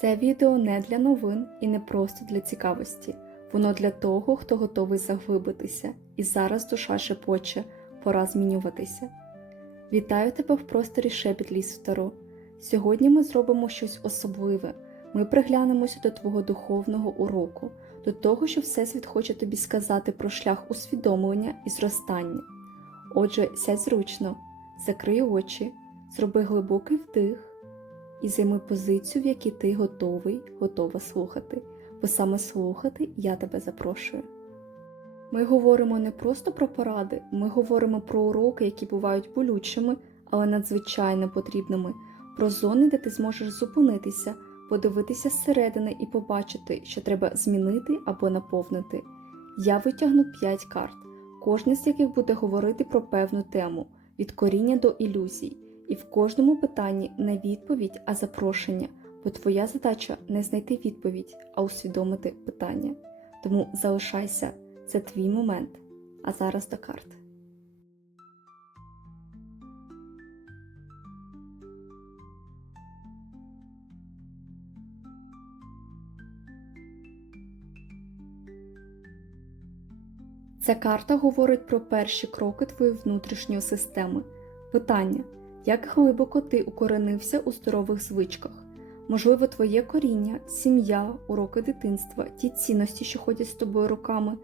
Це відео не для новин і не просто для цікавості. Воно для того, хто готовий заглибитися, і зараз душа шепоче, пора змінюватися. Вітаю тебе в просторі Шепіт лісу Таро. Сьогодні ми зробимо щось особливе. Ми приглянемося до твого духовного уроку, до того, що Всесвіт хоче тобі сказати про шлях усвідомлення і зростання. Отже, сядь зручно, закрий очі, зроби глибокий вдих і займи позицію, в якій ти готовий, готова слухати, бо саме слухати я тебе запрошую. Ми говоримо не просто про поради, ми говоримо про уроки, які бувають болючими, але надзвичайно потрібними, про зони, де ти зможеш зупинитися, подивитися зсередини і побачити, що треба змінити або наповнити. Я витягну 5 карт, кожна з яких буде говорити про певну тему від коріння до ілюзій, і в кожному питанні не відповідь, а запрошення, бо твоя задача не знайти відповідь, а усвідомити питання. Тому залишайся, це твій момент. А зараз до карт. Ця карта говорить про перші кроки твоєї внутрішньої системи. Питання: як глибоко ти укоренився у здорових звичках? Можливо, твоє коріння, сім'я, уроки дитинства, ті цінності, що ходять з тобою руками.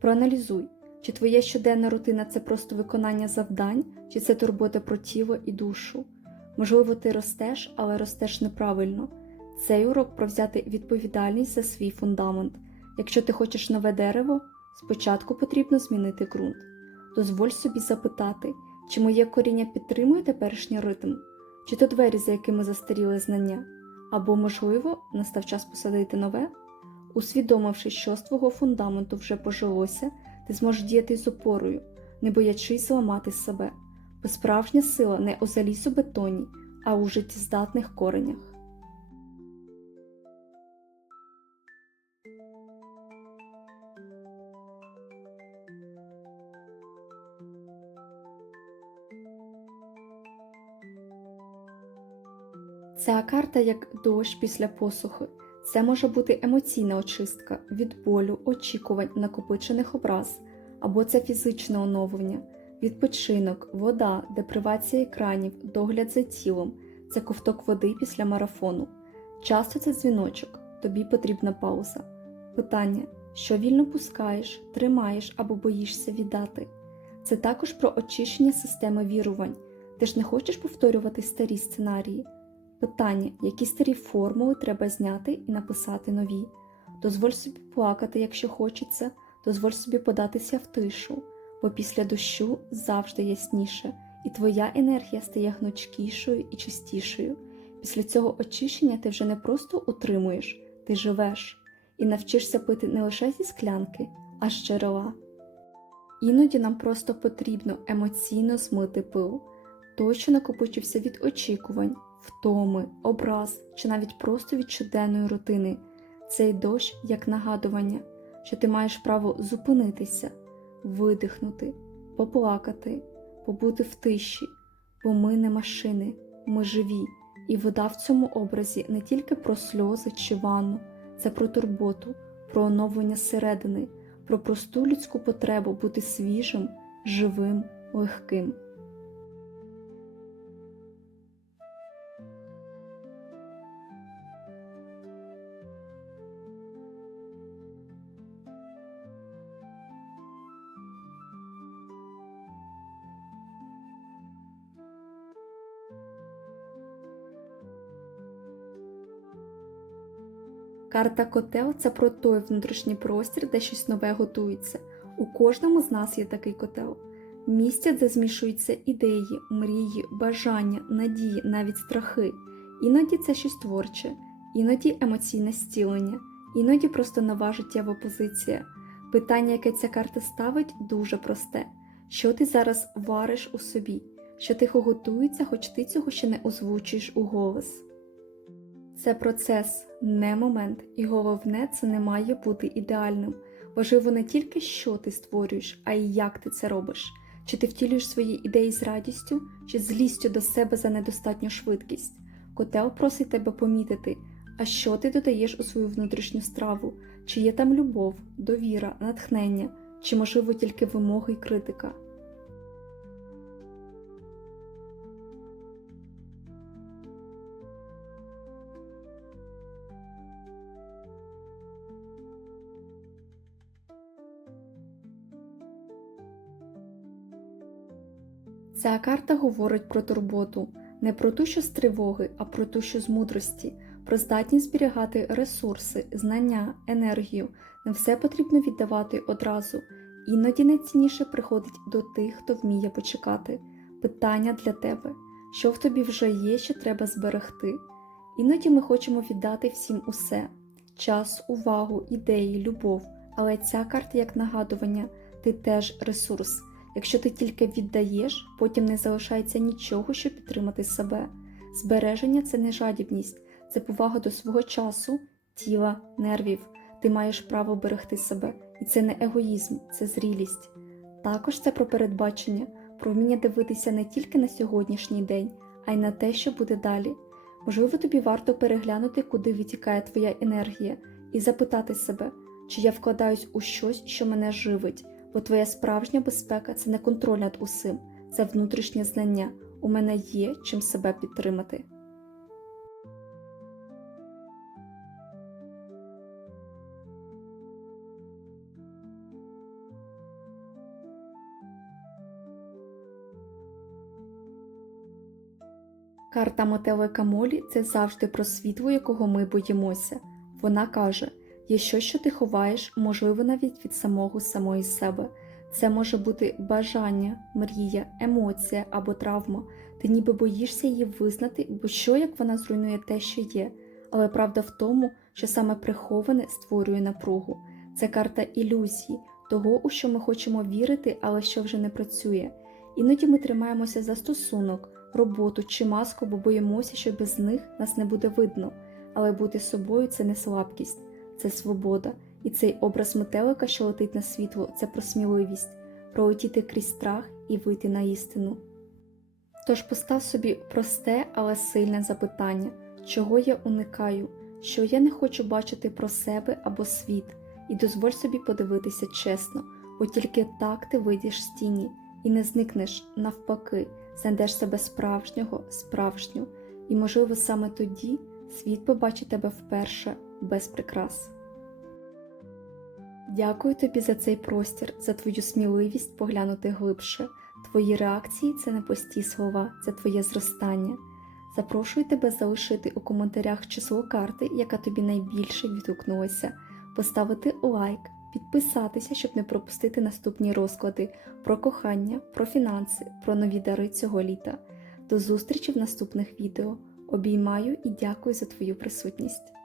Проаналізуй, чи твоя щоденна рутина це просто виконання завдань, чи це турбота про тіло і душу. Можливо, ти ростеш, але ростеш неправильно. Цей урок про взяти відповідальність за свій фундамент. Якщо ти хочеш нове дерево, спочатку потрібно змінити ґрунт. Дозволь собі запитати, чи моє коріння підтримує теперішній ритм, чи то двері, за якими застаріли знання, або, можливо, настав час посадити нове? Усвідомивши, що з твого фундаменту вже пожилося, ти зможеш діяти з опорою, не боячись ламати себе, бо справжня сила не у залізобетоні, а у життєздатних коренях. Ця карта як дощ після посухи. Це може бути емоційна очистка від болю, очікувань, накопичених образ, або це фізичне оновлення, відпочинок, вода, депривація екранів, догляд за тілом, це ковток води після марафону. Часто це дзвіночок, тобі потрібна пауза. Питання, що вільно пускаєш, тримаєш або боїшся віддати. Це також про очищення системи вірувань. Ти ж не хочеш повторювати старі сценарії. Питання, які старі формули треба зняти і написати нові. Дозволь собі плакати, якщо хочеться, дозволь собі податися в тишу, бо після дощу завжди ясніше, і твоя енергія стає гнучкішою і чистішою. Після цього очищення ти вже не просто утримуєш, ти живеш і навчишся пити не лише зі склянки, а з джерела. Іноді нам просто потрібно емоційно змити пил, той, що накопичився від очікувань втоми, образ чи навіть просто від щоденної рутини. Цей дощ як нагадування, що ти маєш право зупинитися, видихнути, поплакати, побути в тиші, бо ми не машини, ми живі, і вода в цьому образі не тільки про сльози чи ванну, це про турботу, про оновлення зсередини, про просту людську потребу бути свіжим, живим, легким. Карта котел це про той внутрішній простір, де щось нове готується. У кожному з нас є такий котел. Місце, де змішуються ідеї, мрії, бажання, надії, навіть страхи. Іноді це щось творче, іноді емоційне зцілення, іноді просто нова життєва позиція. Питання, яке ця карта ставить, дуже просте: що ти зараз вариш у собі, що тихо готується, хоч ти цього ще не озвучуєш у голос. Це процес, не момент, і головне, це не має бути ідеальним. Важливо не тільки що ти створюєш, а й як ти це робиш. Чи ти втілюєш свої ідеї з радістю, чи злістю до себе за недостатню швидкість. Котел просить тебе помітити, А що ти додаєш у свою внутрішню страву? Чи є там любов, довіра, натхнення, чи, можливо, тільки вимоги й критика? Ця карта говорить про турботу, не про ту, що з тривоги, а про ту, що з мудрості, про здатність зберігати ресурси, знання, енергію. Не все потрібно віддавати одразу. Іноді найцінніше приходить до тих, хто вміє почекати. Питання для тебе: що в тобі вже є, що треба зберегти. Іноді ми хочемо віддати всім усе: час, увагу, ідеї, любов. Але ця карта як нагадування, ти теж ресурс. Якщо ти тільки віддаєш, потім не залишається нічого, щоб підтримати себе. Збереження це не жадібність, це повага до свого часу, тіла, нервів. Ти маєш право берегти себе, і це не егоїзм, це зрілість. Також це про передбачення, про вміння дивитися не тільки на сьогоднішній день, а й на те, що буде далі. Можливо, тобі варто переглянути, куди витікає твоя енергія, і запитати себе, чи я вкладаюсь у щось, що мене живить, бо твоя справжня безпека це не контроль над усім, це внутрішнє знання. У мене є чим себе підтримати. Карта мотелика Молі це завжди про світло, якого ми боїмося. Вона каже: є щось, що ти ховаєш, можливо, навіть від самого самої себе. Це може бути бажання, мрія, емоція або травма. Ти ніби боїшся її визнати, бо що як вона зруйнує те, що є. Але правда в тому, що саме приховане створює напругу. Це карта ілюзії, того, у що ми хочемо вірити, але що вже не працює. Іноді ми тримаємося за стосунок, роботу чи маску, бо боїмося, що без них нас не буде видно. Але бути собою це не слабкість, це свобода. І цей образ метелика, що летить на світло, це про сміливість, пролетіти крізь страх і вийти на істину. Тож постав собі просте, але сильне запитання, чого я уникаю, що я не хочу бачити про себе або світ, і дозволь собі подивитися чесно, бо тільки так ти вийдеш з тіні і не зникнеш навпаки, знайдеш себе справжнього, справжню, і, можливо, саме тоді світ побачить тебе вперше без прикрас. Дякую тобі за цей простір, за твою сміливість поглянути глибше. Твої реакції це не пусті слова, це твоє зростання. Запрошую тебе залишити у коментарях число карти, яка тобі найбільше відгукнулася, поставити лайк, підписатися, щоб не пропустити наступні розклади про кохання, про фінанси, про нові дари цього літа. До зустрічі в наступних відео. Обіймаю і дякую за твою присутність.